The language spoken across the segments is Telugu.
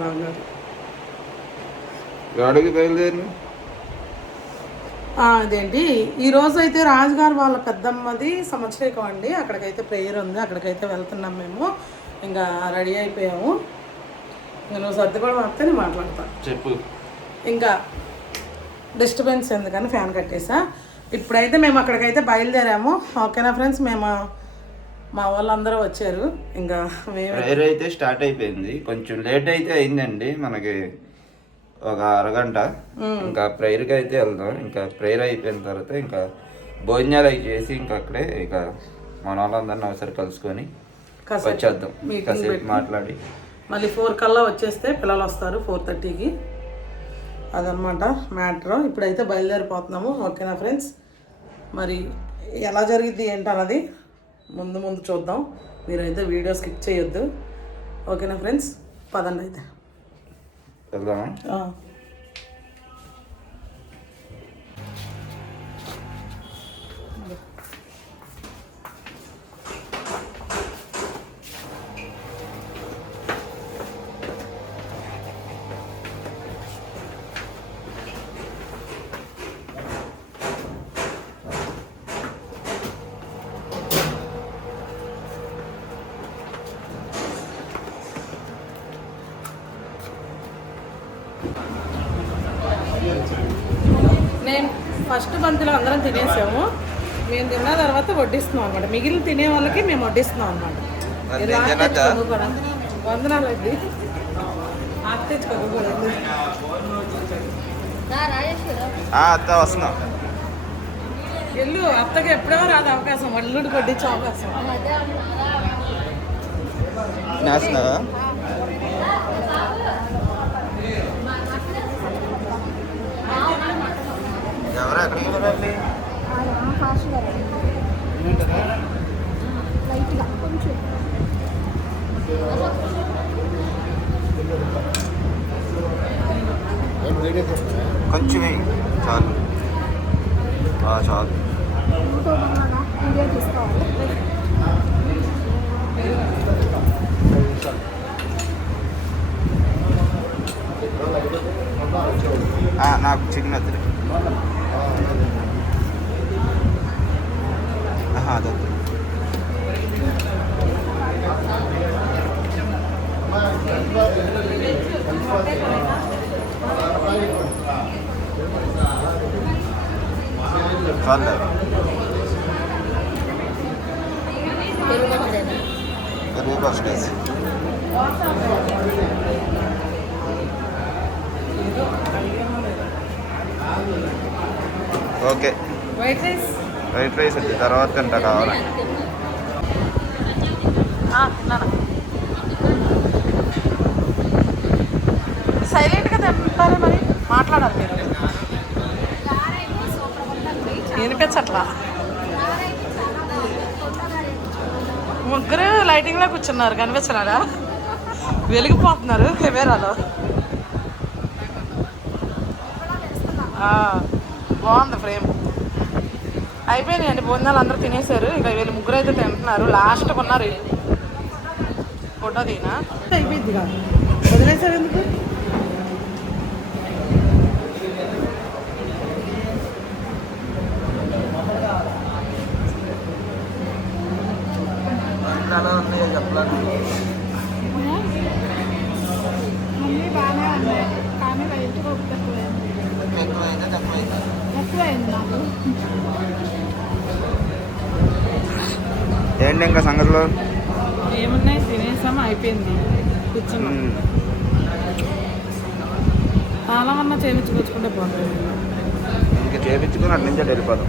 బయలుదేరి ఆ, అదేంటి ఈ రోజు అయితే రాజుగారు వాళ్ళ పెద్దమ్మది సంవత్సరీకం అండి. అక్కడికైతే ప్రేయర్ ఉంది. అక్కడికైతే వెళ్తున్నాం మేము. ఇంకా రెడీ అయిపోయాము. ఇంకా నువ్వు సర్దుకోవడం వస్తే నేను మాట్లాడతా. చెప్పు. ఇంకా డిస్టర్బెన్స్ ఎందుకని ఫ్యాన్ కట్టేసా? ఇప్పుడైతే మేము అక్కడికైతే బయలుదేరాము. ఓకేనా ఫ్రెండ్స్ మేము మా వాళ్ళందరూ వచ్చారు. ఇంకా మేము ప్రేయర్ అయితే స్టార్ట్ అయిపోయింది. కొంచెం లేట్ అయితే అయిందండి. మనకి ఒక అరగంట. ఇంకా ప్రేయర్కి అయితే వెళ్దాం. ఇంకా ప్రేయర్ అయిపోయిన తర్వాత ఇంకా భోజనాలు అవి చేసి ఇంకా అక్కడే ఇక మన వాళ్ళందరినీ ఒకసారి కలుసుకొని వచ్చేద్దాం. కాసేపు. మాట్లాడి. మళ్ళీ ఫోర్ కల్లా వచ్చేస్తే పిల్లలు వస్తారు ఫోర్ థర్టీకి అదనమాట మ్యాటర్ ఇప్పుడైతే బయలుదేరిపోతున్నాము. ఓకేనా ఫ్రెండ్స్ మరి ఎలా జరిగిద్ది ఏంటన్నది ముందు ముందు చూద్దాం. మీరైతే వీడియో స్కిప్ చేయొద్దు. ఓకేనా ఫ్రెండ్స్? పదండి అయితే. నేను ఫస్ట్ బంతిలో అందరం తినేసాము. మేము తిన్న తర్వాత వడ్డిస్తున్నాం అనమాట మిగిలిన తినే వాళ్ళకి మేము వడ్డిస్తున్నాం అనమాట? వందనాలు అండి. అత్తే వస్తున్నా. ఎల్లు అత్తకి ఎప్పుడో రాదు అవకాశం. అల్లుడికి వడ్డించే అవకాశం. నేస్తున్నావా ఎవరు ఎక్కడికి వెళ్ళాలి లైట్గా కొంచెం కొంచెం వేయి. చాలు ఆ, చాలు ఇంకో మన వీడియో తీసుకోవాలి నాకు చిన్నది ఆహా, అదొద్దు చాలే పెరుగు ఫస్ట్ వేసి okay. White rice white rice వచ్చి తర్వాత తింటా కావాలి? సైలెంట్గా తింటారే మరి. మాట్లాడాలి మీరు. వినిపించట్లా? ముగ్గురు లైటింగ్లో కూర్చున్నారు కనిపించరాడా వెలిగిపోతున్నారు కెమెరాలో. బాగుంది ఫ్రేమ్. అయిపోయినాయండి భోజనాలు అందరూ తినేశారు. ఇక వీళ్ళు ముగ్గురు అయితే తింటున్నారు. లాస్ట్ ఉన్నారు వీళ్ళు. ఫోటో తీనా? అయిపోయింది కాదు వదిలేసారు ఎందుకు? అన్నీ బాగానే ఉన్నాయి కానీ తక్కువైంది? ఎక్కువైంది నాకు. ఏంటి ఇంకా సంగతిలో? ఏమున్నాయి? తినేసాము అయిపోయింది. కూర్చున్నాం. చాలా అన్నా చేయించుకొచ్చుకుంటే పోతుంది. ఇంకా చేపించుకుని అటు నుంచి వెళ్ళిపోదాం.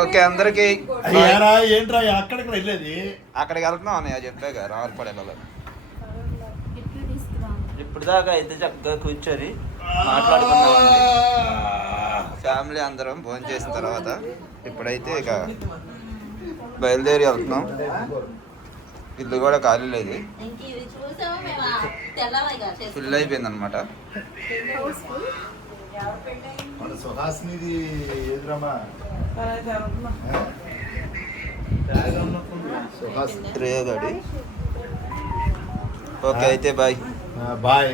ఓకే అందరికి ఏంట్రా అక్కడికి వెళ్ళేది? అక్కడికి వెళ్తున్నాం అన్నయ్య చెప్పాక రావులపడేలో ఇప్పుడు దాకా అయితే చక్కగా కూర్చొని ఫ్యామిలీ అందరం భోజనం చేసిన తర్వాత ఇప్పుడైతే ఇక బయలుదేరి వెళ్తున్నాం. ఇల్లు కూడా ఖాళీ లేదు. ఫుల్ అయిపోయింది అనమాట మన సుహాస్నిది ఎదురమ్మా సరే అయితే వెళ్తున్నాం. సుహాస్ రేయో గాడి ఓకే అయితే బాయ్. బాయ్.